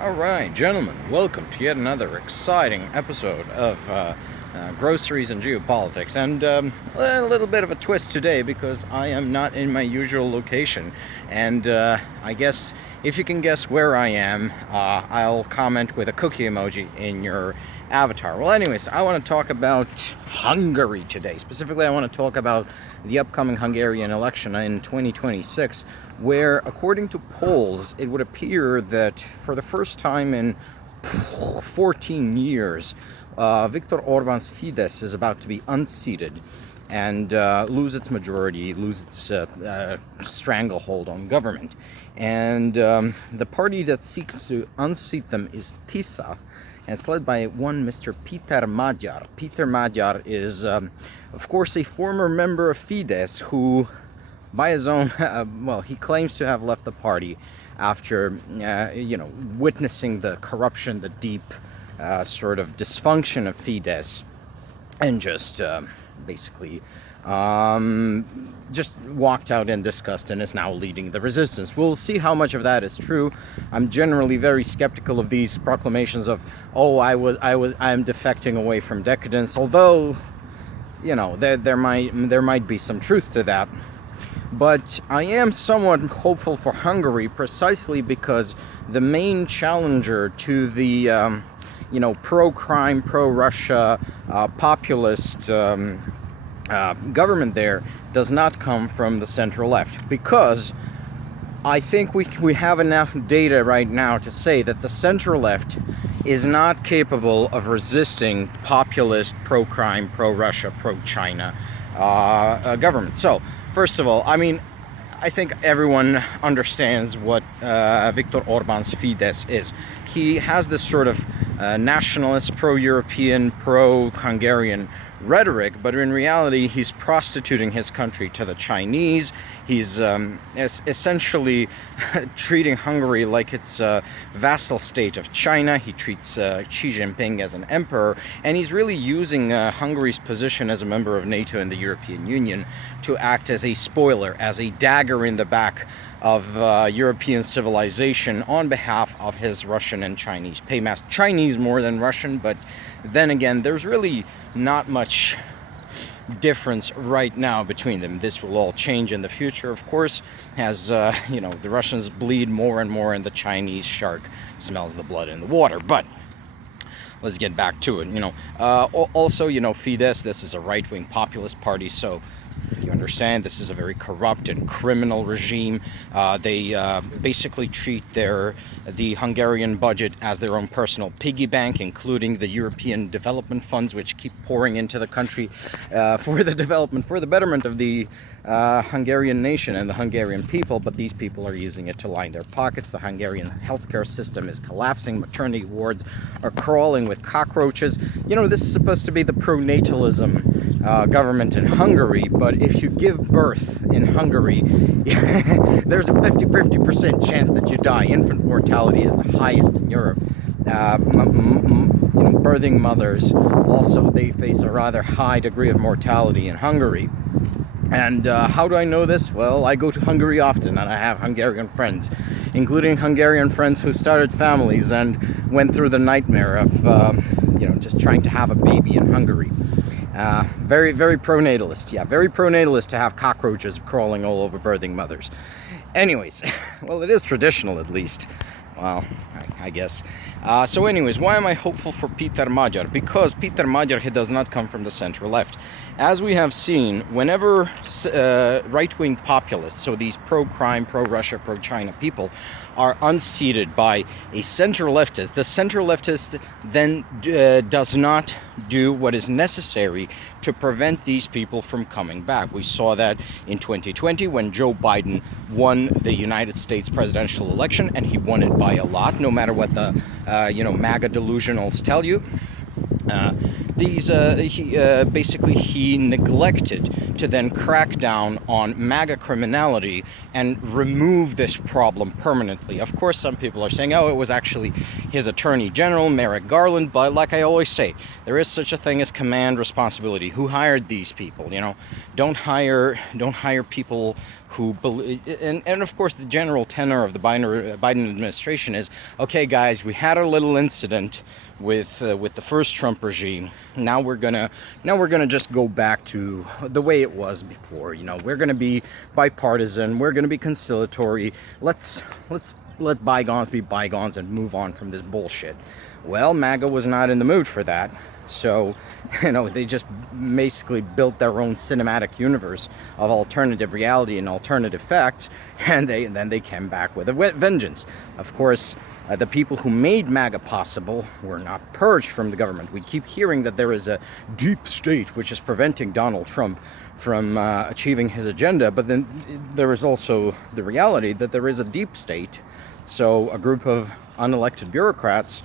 All right, gentlemen, welcome to yet another exciting episode of Groceries and Geopolitics. And a little bit of a twist today because I am not in my usual location. And I guess if you can guess where I am, I'll comment with a cookie emoji in your avatar. Well, anyways, I want to talk about Hungary today. Specifically, I want to talk about the upcoming Hungarian election in 2026, where, according to polls, it would appear that for the first time in 14 years, Viktor Orban's Fidesz is about to be unseated and lose its majority, lose its stranglehold on government. And the party that seeks to unseat them is TISA, and it's led by one Mr. Peter Magyar. Peter Magyar is, of course, a former member of Fidesz who, by his own, he claims to have left the party after, witnessing the corruption, the deep sort of dysfunction of Fidesz, and just basically just walked out in disgust and is now leading the resistance. We'll see how much of that is true. I'm generally very skeptical of these proclamations of, I'm defecting away from decadence, although, there might be some truth to that. But I am somewhat hopeful for Hungary precisely because the main challenger to the, pro-crime, pro-Russia, populist government there does not come from the center left, because I think we have enough data right now to say that the center left is not capable of resisting populist, pro-crime, pro-Russia, pro-China government. So, first of all, I think everyone understands what Viktor Orban's Fidesz is. He has this sort of nationalist, pro-European, pro-Hungarian rhetoric, but in reality he's prostituting his country to the Chinese. He's essentially treating Hungary like it's a vassal state of China. He treats Xi Jinping as an emperor, and he's really using Hungary's position as a member of NATO and the European Union to act as a spoiler, as a dagger in the back of European civilization on behalf of his Russian and Chinese paymaster. Chinese more than Russian, but then again, there's really not much difference right now between them. This will all change in the future, of course, as the Russians bleed more and more and the Chinese shark smells the blood in the water. But let's get back to it. Also, Fidesz, this is a right-wing populist party, so you understand this is a very corrupt and criminal regime. They basically treat the Hungarian budget as their own personal piggy bank, including the European development funds, which keep pouring into the country for the betterment of the Hungarian nation and the Hungarian people. But these people are using it to line their pockets. The Hungarian healthcare system is collapsing. Maternity wards are crawling with cockroaches. This is supposed to be the pronatalism government in Hungary, but if you give birth in Hungary, there's a 50% chance that you die. Infant mortality is the highest in Europe. Birthing mothers also, they face a rather high degree of mortality in Hungary. And how do I know this? Well, I go to Hungary often, and I have Hungarian friends, including Hungarian friends who started families and went through the nightmare of just trying to have a baby in Hungary. Very, very pronatalist. Yeah, very pronatalist to have cockroaches crawling all over birthing mothers. Anyways, well, it is traditional at least. Well, I guess. So anyways, why am I hopeful for Peter Magyar? Because Peter Magyar, he does not come from the center left. As we have seen, whenever right-wing populists, so these pro-crime, pro-Russia, pro-China people, are unseated by a center leftist, the center leftist then does not do what is necessary to prevent these people from coming back. We saw that in 2020 when Joe Biden won the United States presidential election, and he won it by a lot, no matter what the MAGA delusionals tell you. He neglected to then crack down on MAGA criminality and remove this problem permanently. Of course, some people are saying, oh, it was actually his Attorney General, Merrick Garland, but like I always say, there is such a thing as command responsibility. Who hired these people? You know, don't hire people who believe, and of course the general tenor of the Biden administration is, okay guys, we had our little incident with the first Trump regime. Now we're gonna just go back to the way it was before. You know, we're gonna be bipartisan, we're gonna be conciliatory. Let's let bygones be bygones and move on from this bullshit. Well, MAGA was not in the mood for that. So, you know, they just basically built their own cinematic universe of alternative reality and alternative facts, and then they came back with a vengeance. Of course, the people who made MAGA possible were not purged from the government. We keep hearing that there is a deep state which is preventing Donald Trump from achieving his agenda, but then there is also the reality that there is a deep state, so a group of unelected bureaucrats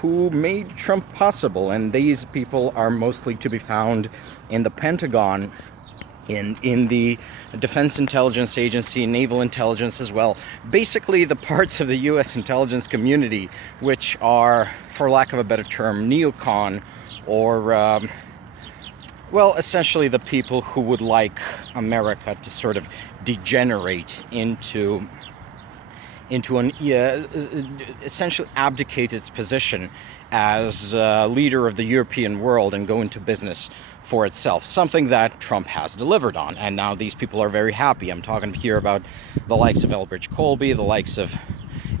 who made Trump possible, and these people are mostly to be found in the Pentagon, in the Defense Intelligence Agency, Naval Intelligence as well. Basically the parts of the U.S. intelligence community which are, for lack of a better term, neocon, or well, essentially the people who would like America to sort of degenerate into an essentially abdicate its position as leader of the European world and go into business for itself, something that Trump has delivered on, and now these people are very happy. I'm talking here about the likes of Elbridge Colby, the likes of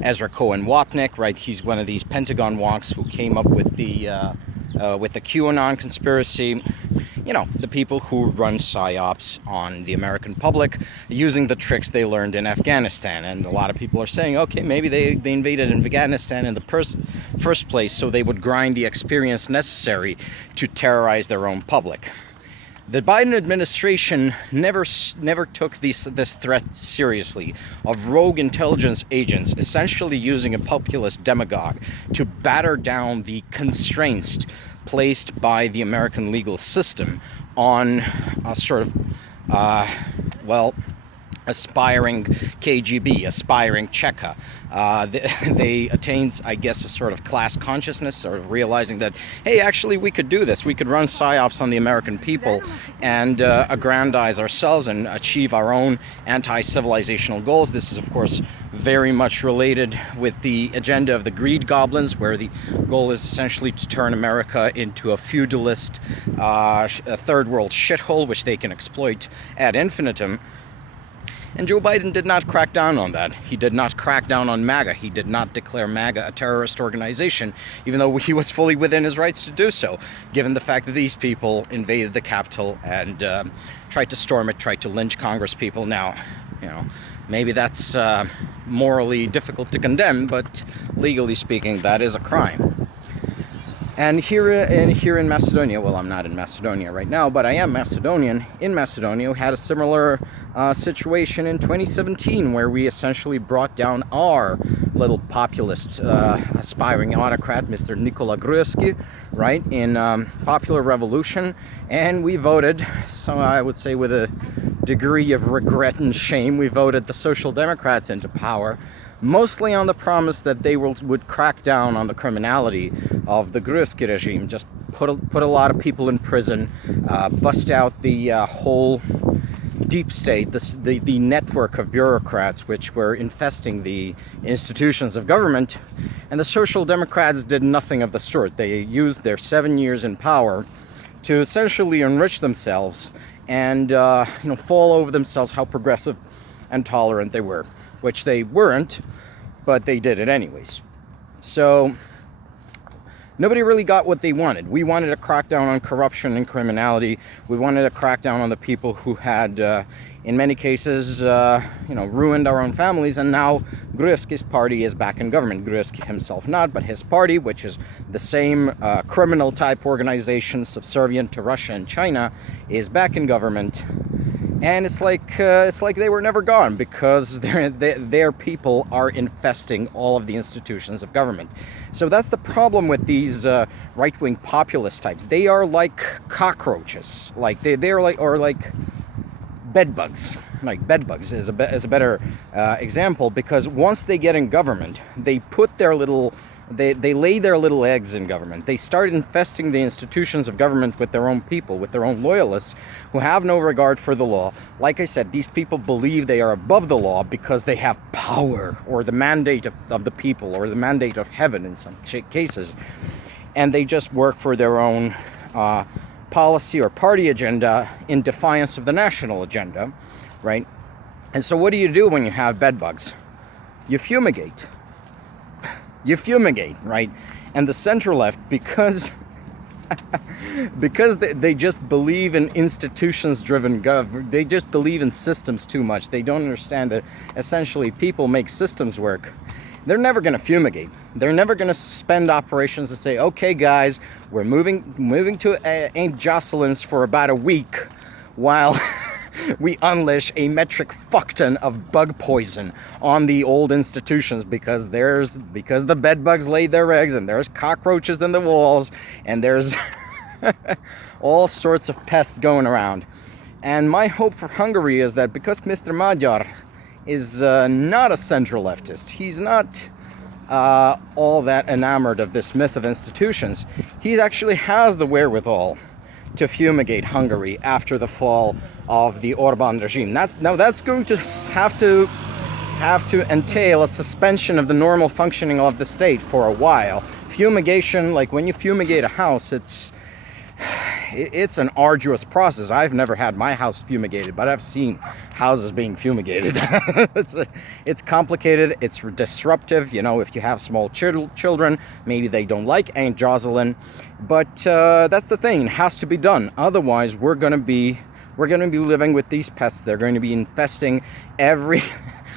Ezra Cohen Wapnick, right? He's one of these Pentagon wonks who came up with the QAnon conspiracy. You know, the people who run PSYOPs on the American public using the tricks they learned in Afghanistan. And a lot of people are saying, okay, maybe they invaded Afghanistan in the first place so they would grind the experience necessary to terrorize their own public. The Biden administration never took this threat seriously of rogue intelligence agents essentially using a populist demagogue to batter down the constraints placed by the American legal system on a sort of, well, aspiring KGB, aspiring Cheka. They attained, I guess, a sort of class consciousness, or realizing that, hey, actually we could do this. We could run PSYOPs on the American people and aggrandize ourselves and achieve our own anti-civilizational goals. This is, of course, very much related with the agenda of the greed goblins, where the goal is essentially to turn America into a feudalist, a third world shithole, which they can exploit ad infinitum. And Joe Biden did not crack down on that. He did not crack down on MAGA. He did not declare MAGA a terrorist organization, even though he was fully within his rights to do so, given the fact that these people invaded the Capitol and tried to storm it, tried to lynch Congress people. Now, you know, maybe that's morally difficult to condemn, but legally speaking, that is a crime. And here in Macedonia, well, I'm not in Macedonia right now, but I am Macedonian. In Macedonia, we had a similar situation in 2017, where we essentially brought down our little populist aspiring autocrat, Mr. Nikola Gruevski, right, in popular revolution. And we voted, so I would say with a degree of regret and shame, we voted the Social Democrats into power, mostly on the promise that they would crack down on the criminality of the Gruevski regime, just put a lot of people in prison, bust out the whole deep state, the network of bureaucrats which were infesting the institutions of government. And the Social Democrats did nothing of the sort. They used their 7 years in power to essentially enrich themselves and fall over themselves how progressive and tolerant they were, which they weren't, but they did it anyways. So nobody really got what they wanted. We wanted a crackdown on corruption and criminality. We wanted a crackdown on the people who had, in many cases, ruined our own families. And now Gruevski's party is back in government. Gruevski himself not, but his party, which is the same criminal type organization subservient to Russia and China, is back in government. And it's like they were never gone, because their people are infesting all of the institutions of government. So that's the problem with these right-wing populist types. They are like cockroaches, like they're like bedbugs. Like bedbugs is a better example, because once they get in government, they put their little they lay their little eggs in government. They start infesting the institutions of government with their own people, with their own loyalists, who have no regard for the law. Like I said, these people believe they are above the law because they have power, or the mandate of the people, or the mandate of heaven in some cases. And they just work for their own policy or party agenda in defiance of the national agenda, right? And so what do you do when you have bedbugs? You fumigate. You fumigate, right? And the center left, because they just believe in institutions-driven government, they just believe in systems too much. They don't understand that essentially people make systems work. They're never going to fumigate. They're never going to suspend operations and say, okay, guys, we're moving to Aunt Jocelyn's for about a week while we unleash a metric fuckton of bug poison on the old institutions, because the bedbugs laid their eggs, and there's cockroaches in the walls, and there's all sorts of pests going around. And my hope for Hungary is that, because Mr. Magyar is not a central leftist, he's not all that enamored of this myth of institutions, he actually has the wherewithal to fumigate Hungary after the fall of the Orban regime. That's going to have to entail a suspension of the normal functioning of the state for a while. Fumigation, like when you fumigate a house, it's an arduous process. I've never had my house fumigated, but I've seen houses being fumigated. It's complicated, it's disruptive. You know, if you have small children, maybe they don't like Aunt Jocelyn. But that's the thing, it has to be done. Otherwise, we're going to be living with these pests. They're going to be infesting every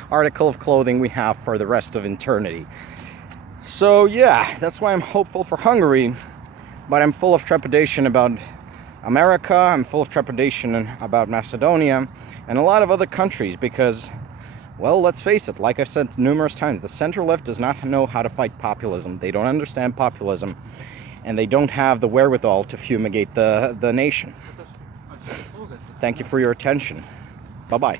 article of clothing we have for the rest of eternity. So yeah, that's why I'm hopeful for Hungary. But I'm full of trepidation about America, I'm full of trepidation about Macedonia, and a lot of other countries, because, well, let's face it, like I've said numerous times, the center left does not know how to fight populism. They don't understand populism, and they don't have the wherewithal to fumigate the nation. Thank you for your attention. Bye-bye.